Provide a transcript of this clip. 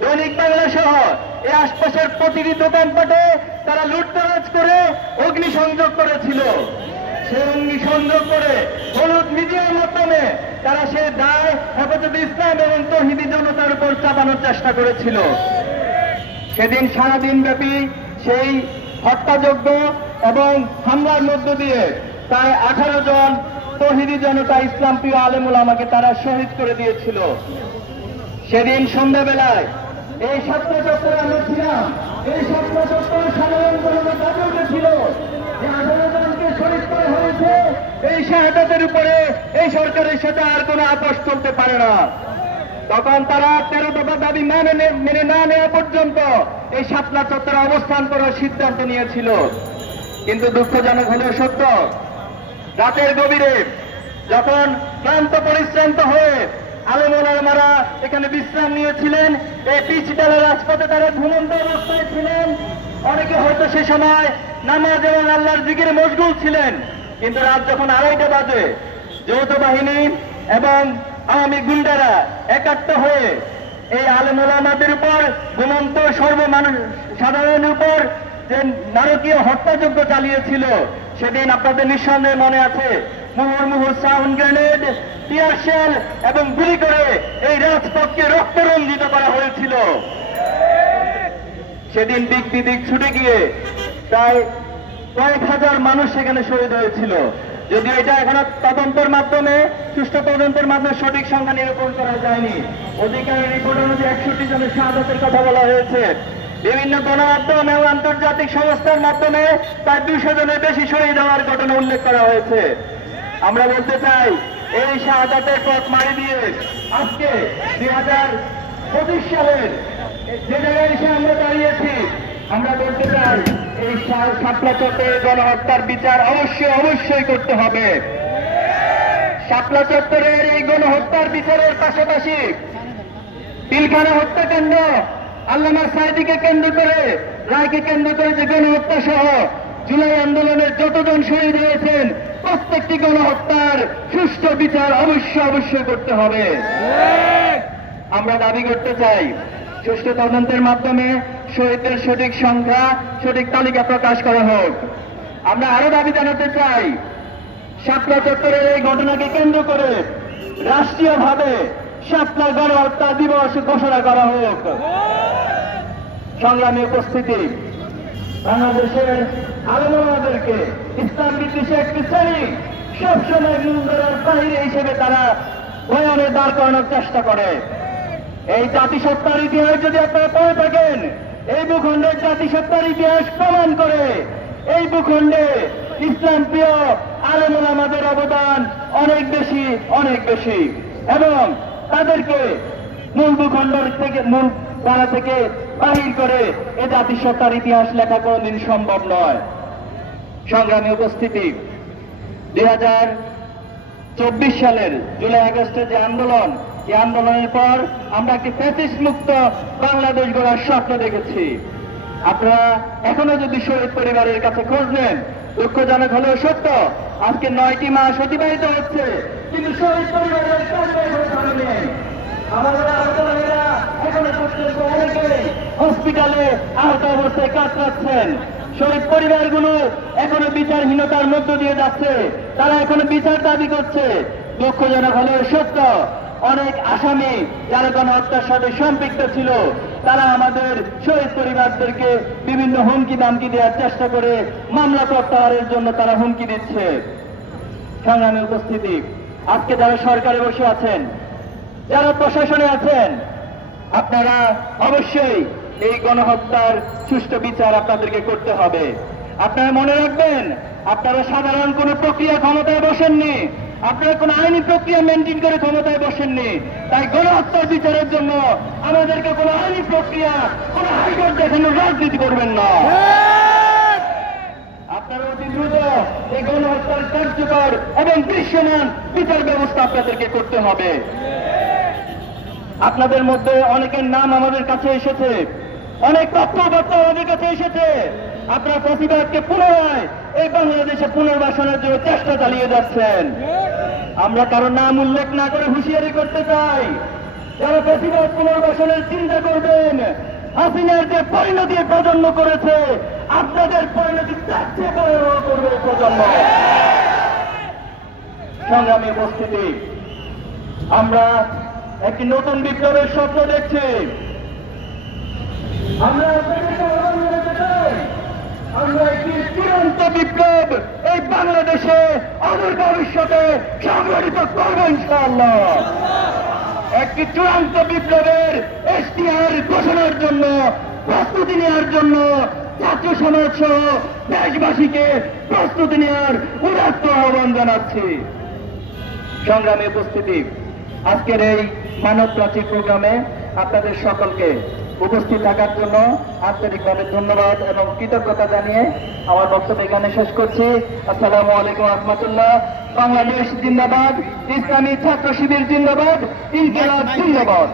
দৈনিক বাংলা সহ এই আশপাশের প্রতিটি দোকানপাটে তারা লুটতরাজ করে অগ্নিসংযোগ করেছিল। সে অগ্নিসংযোগ করে হলুদ মিডিয়ার মাধ্যমে তারা সে দায়, হেফাজত ইসলাম এবং তহিদি জনতার উপর চাপানোর চেষ্টা করেছিল। সেদিন সারাদিন ব্যাপী সেই হত্যাযজ্ঞ এবং হামলার মধ্য দিয়ে প্রায় আঠারো জন তহিদি জনতা ইসলাম প্রিয় আলেমুল আমাকে তারা শহীদ করে দিয়েছিল। সেদিন সন্ধ্যাবেলায় এই স্বপ্ন চত্বরে আমরা ছিলাম। এই স্বপ্ন চত্বর সাধারণ জনতা দাবি উঠেছিল যে জনকে শহীদ করা হয়েছে। এই শাহাদাতের উপরে এই সরকারের সাথে আর কোনো আপোষ চলতে পারে না। তখন তারা তেরো দফা দাবি মেনে মেনে না নেওয়া পর্যন্ত এই শাপলা চত্বরে অবস্থান করার সিদ্ধান্ত নিয়েছিল। কিন্তু দুঃখজনক হলেও সত্য, রাতের গভীরে যখন ক্লান্ত, পরিশ্রান্ত হয়ে আলমোলামারা এখানে বিশ্রাম নিয়েছিলেন। এই পিচ ডালের রাজপথে তারা ঘুমন্ত অবস্থায় ছিলেন। অনেকে হয়তো সে সময় নামাজ এবং আল্লাহর দিকের মশগুল ছিলেন। কিন্তু রাত যখন আড়াইটা বাজে, যৌথ বাহিনী এবং আওয়ামী গুন্ডারা একাত্ম হয়ে এই আলমোলামাদের উপর ঘুমন্ত সর্বমানুষ, সাধারণের উপর যে নারকীয় হত্যাযজ্ঞ চালিয়েছিল, সেদিন আপনাদের নিঃসন্দেহে মনে আছে মুহুর্মুহু সাউন্ড গ্রেনেড, টিয়ার শেল এবং গুলি করে এই রাজপথকে রক্তরঞ্জিত করা হয়েছিল। সেদিন দিক বিদিক ছুটে গিয়ে প্রায় কয়েক হাজার মানুষ সেখানে শহীদ হয়েছিল। যদিও এটা এখনও তদন্তের মাধ্যমে, সুষ্ঠু তদন্তের মাধ্যমে সঠিক সংখ্যা নিরূপণ করা যায়নি। অধিকারের রিপোর্ট অনুযায়ী একষট্টি জনের শাহাদাতের কথা বলা হয়েছে। বিভিন্ন গণমাধ্যম এবং আন্তর্জাতিক সংস্থার মাধ্যমে প্রায় দুশো জনের বেশি শহীদ হওয়ার ঘটনা উল্লেখ করা হয়েছে। আমরা বলতে চাই, এই শাহাদাতের পথ মারি দিয়ে আজকে দুই হাজার পঁচিশ সালের যে জায়গায় এসে আমরা দাঁড়িয়েছি, আমরা বলতে চাই, এই শাপলা চত্বরের গণহত্যার বিচার অবশ্যই অবশ্যই করতে হবে। শাপলা চত্বরের এই গণহত্যার বিচারের পাশাপাশি পিলখানা হত্যাকাণ্ড আল্লামার সাইদিকে কেন্দ্র করে, রায়কে কেন্দ্র করে যে গণহত্যা সহ জুলাই আন্দোলনের যতজন শহীদ হয়েছেন প্রত্যেকটি গণহত্যার সুষ্ঠু বিচার অবশ্যই অবশ্যই করতে হবে। আমরা দাবি করতে চাই, সুষ্ঠু তদন্তের মাধ্যমে শহীদদের সঠিক সংখ্যা, সঠিক তালিকা প্রকাশ করা হোক। আমরা আরও দাবি জানাতে চাই শাপলা চত্বরের এই ঘটনাকে কেন্দ্র করে রাষ্ট্রীয়ভাবে শাপলা গণহত্যা দিবস ঘোষণা করা হোক। সংগ্রামী উপস্থিতি বাংলাদেশের আলমাদেরকে ইসলাম বিদ্বেষী একটি শ্রেণি সবসময় মূলধারার বাহিরে হিসেবে তারা ভয়ানে দাঁড় করানোর চেষ্টা করে। এই জাতিসত্তার ইতিহাস যদি আপনারা পড়ে থাকেন, এই ভূখণ্ডের জাতিসত্তার ইতিহাস প্রমাণ করে এই ভূখণ্ডে ইসলাম প্রিয় আলেমুল আমাদের অবদান অনেক বেশি অনেক বেশি। এবং তাদেরকে মূল ভূখণ্ডের থেকে, মূল তারা থেকে বাহির করে এ জাতিসত্তার ইতিহাস লেখা কোনদিন সম্ভব নয়। সংগ্রামী উপস্থিতি, দুই হাজার চব্বিশ সালের জুলাই আগস্টের যে আন্দোলন, এই আন্দোলনের পর আমরা একটি প্যাসিস মুক্ত বাংলাদেশ গড়ার স্বপ্ন দেখেছি। আপনারা এখনও যদি শহীদ পরিবারের কাছে খোঁজ নেন, দুঃখজনক হলেও সত্য, আজকে নয়টি মাস অতিবাহিত হচ্ছে, কিন্তু শহীদ পরিবারের আমাদের আহত ভাইয়েরা এখনও পর্যন্ত অনেকে হসপিটালে আহত অবস্থায় কাতরাচ্ছেন। শহীদ পরিবারগুলো এখনও বিচারহীনতার মধ্য দিয়ে যাচ্ছে। তারা এখনও বিচার দাবি করছে। দুঃখজনক হলেও সত্য, অনেক আসামি যারা গণহত্যার সাথে সম্পৃক্ত ছিল, তারা আমাদের শহীদ পরিবারদেরকে বিভিন্ন হুমকি দামকি দেওয়ার চেষ্টা করে মামলা প্রত্যাহারের জন্য তারা হুমকি দিচ্ছে। সংগ্রামী উপস্থিতি, আজকে যারা সরকারে বসে আছেন, যারা প্রশাসনে আছেন, আপনারা অবশ্যই এই গণহত্যার সুষ্ঠু বিচার আপনাদেরকে করতে হবে। আপনারা মনে রাখবেন, আপনারা সাধারণ কোনো প্রক্রিয়া ক্ষমতায় বসেননি, আপনারা কোনো আইনি প্রক্রিয়া মেনটেন করে ক্ষমতায় বসেননি। তাই গণহত্যার বিচারের জন্য আমাদেরকে কোনো আইনি প্রক্রিয়া, কোনো হাইকোর্ট দেখানোর রাজনীতি করবেন না। আপনারা অতি দ্রুত এই গণহত্যার কার্যকর এবং দৃশ্যমান বিচার ব্যবস্থা আপনাদেরকে করতে হবে। আপনাদের মধ্যে অনেকের নাম আমাদের কাছে এসেছে। অনেক তথ্যপত্র আমাদের কাছে এসেছে। আপনার প্রতিবাদকে পুনরায় এই বাংলাদেশে পুনর্বাসনের জন্য চেষ্টা চালিয়ে যাচ্ছেন। আমরা কারও নাম উল্লেখ না করে হুঁশিয়ারি করতে চাই। যারা বেশিরভাগ পুনর্বাসনের চিন্তা করবেন, হাসিনার যে পরিণতি প্রজন্ম করেছে, আপনাদের পরিণতি ভয়াবহ করবে প্রজন্ম। সংগ্রামী উপস্থিতি, আমরা একটি নতুন বিপ্লবের স্বপ্ন দেখছি। আমরা আপনাদেরকে প্রস্তুতি নেওয়ার জন্য ছাত্র সমাজ সহ দেশবাসীকে প্রস্তুতি নেওয়ার উদাত্ত আহ্বান জানাচ্ছি। সংগ্রামে উপস্থিতি, আজকের এই মানব প্রাচীর প্রোগ্রামে আপনাদের সকলকে উপস্থিত থাকার জন্য আন্তরিকভাবে ধন্যবাদ এবং কৃতজ্ঞতা জানিয়ে আমার বক্তব্য এখানে শেষ করছি। আসসালামু আলাইকুম রহমতুল্লাহ। বাংলাদেশ জিন্দাবাদ। ইসলামী ছাত্র শিবির জিন্দাবাদ। ইনকিলাব জিন্দাবাদ।